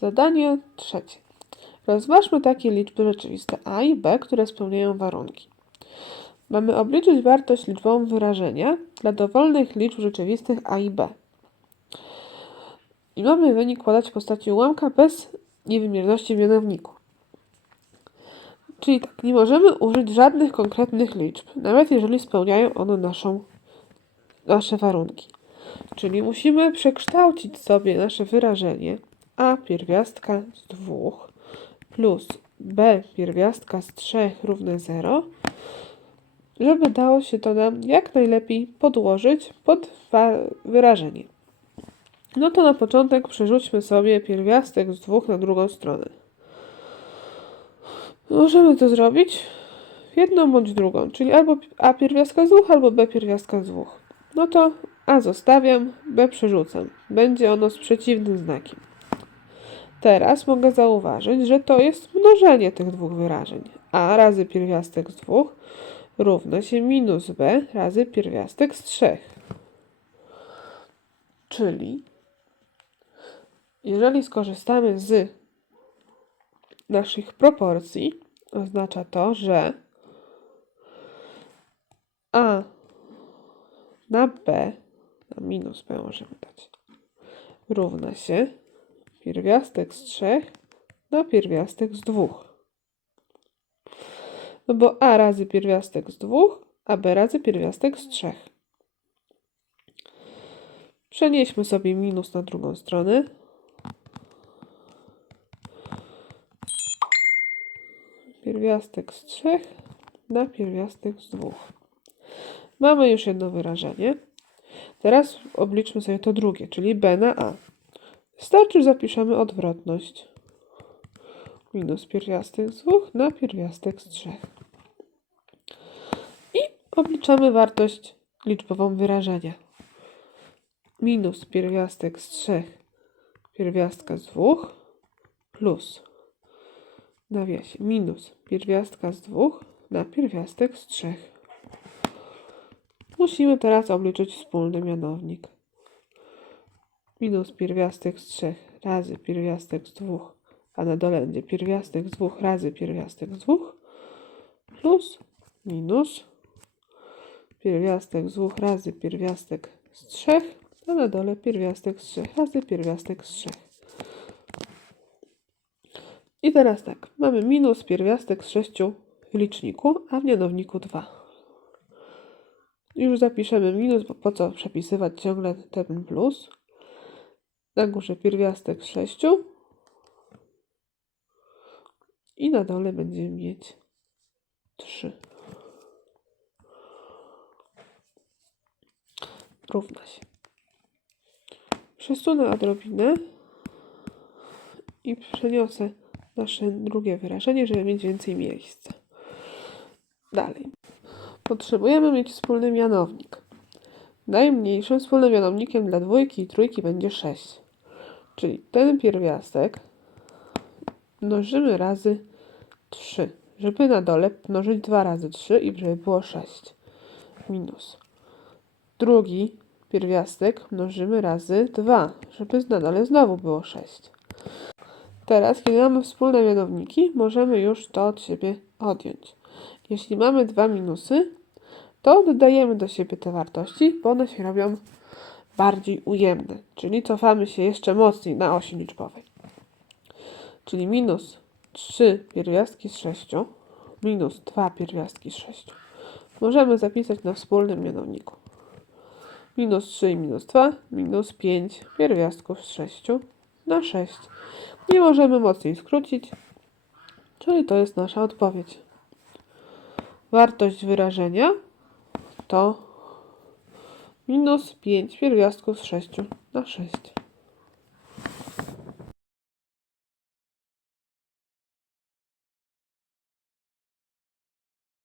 Zadanie trzecie. Rozważmy takie liczby rzeczywiste a i b, które spełniają warunki. Mamy obliczyć wartość liczbową wyrażenia dla dowolnych liczb rzeczywistych a i b. I mamy wynik podać w postaci ułamka bez niewymierności w mianowniku. Czyli tak, nie możemy użyć żadnych konkretnych liczb, nawet jeżeli spełniają one naszą, nasze warunki. Czyli musimy przekształcić sobie nasze wyrażenie a pierwiastka z 2 plus b pierwiastka z 3 równe 0, żeby dało się to nam jak najlepiej podłożyć pod wyrażenie. No to na początek przerzućmy sobie pierwiastek z 2 na drugą stronę. Możemy to zrobić jedną bądź drugą, czyli albo a pierwiastka z 2, albo b pierwiastka z 2. No to a zostawiam, b przerzucam. Będzie ono z przeciwnym znakiem. Teraz mogę zauważyć, że to jest mnożenie tych dwóch wyrażeń. a razy pierwiastek z 2 równa się minus b razy pierwiastek z 3. Czyli jeżeli skorzystamy z naszych proporcji, oznacza to, że a na b, na minus b możemy dać, równa się pierwiastek z 3 na pierwiastek z 2. No bo a razy pierwiastek z 2, a b razy pierwiastek z 3. Przenieśmy sobie minus na drugą stronę. Pierwiastek z 3 na pierwiastek z 2. Mamy już jedno wyrażenie. Teraz obliczmy sobie to drugie, czyli b na a. Wystarczy, zapiszemy odwrotność. Minus pierwiastek z 2 na pierwiastek z 3. I obliczamy wartość liczbową wyrażenia. Minus pierwiastek z 3 pierwiastka z 2 plus nawiasie minus pierwiastka z 2 na pierwiastek z 3. Musimy teraz obliczyć wspólny mianownik minus pierwiastek z 3 razy pierwiastek z 2, a na dole będzie pierwiastek z 2 razy pierwiastek z 2 plus minus pierwiastek z 2 razy pierwiastek z 3, a na dole pierwiastek z 3 razy pierwiastek z 3. I teraz tak, mamy minus pierwiastek z 6 w liczniku, a w mianowniku 2. Już zapiszemy minus, bo po co przepisywać ciągle ten plus. Na górze pierwiastek z 6. I na dole będziemy mieć 3. Równa się. Przesunę odrobinę i przeniosę nasze drugie wyrażenie, żeby mieć więcej miejsca. Dalej. Potrzebujemy mieć wspólny mianownik. Najmniejszym wspólnym mianownikiem dla dwójki i trójki będzie 6. Czyli ten pierwiastek mnożymy razy 3, żeby na dole mnożyć 2 razy 3 i żeby było 6. Minus. Drugi pierwiastek mnożymy razy 2, żeby na dole znowu było 6. Teraz, kiedy mamy wspólne mianowniki, możemy już to od siebie odjąć. Jeśli mamy dwa minusy, to dodajemy do siebie te wartości, bo one się robią bardziej ujemne, czyli cofamy się jeszcze mocniej na osi liczbowej. Czyli minus 3 pierwiastki z 6 minus 2 pierwiastki z 6 możemy zapisać na wspólnym mianowniku. Minus 3 i minus 2, minus 5 pierwiastków z 6 na 6. Nie możemy mocniej skrócić, czyli to jest nasza odpowiedź. Wartość wyrażenia to minus 5 pierwiastków z 6 na 6.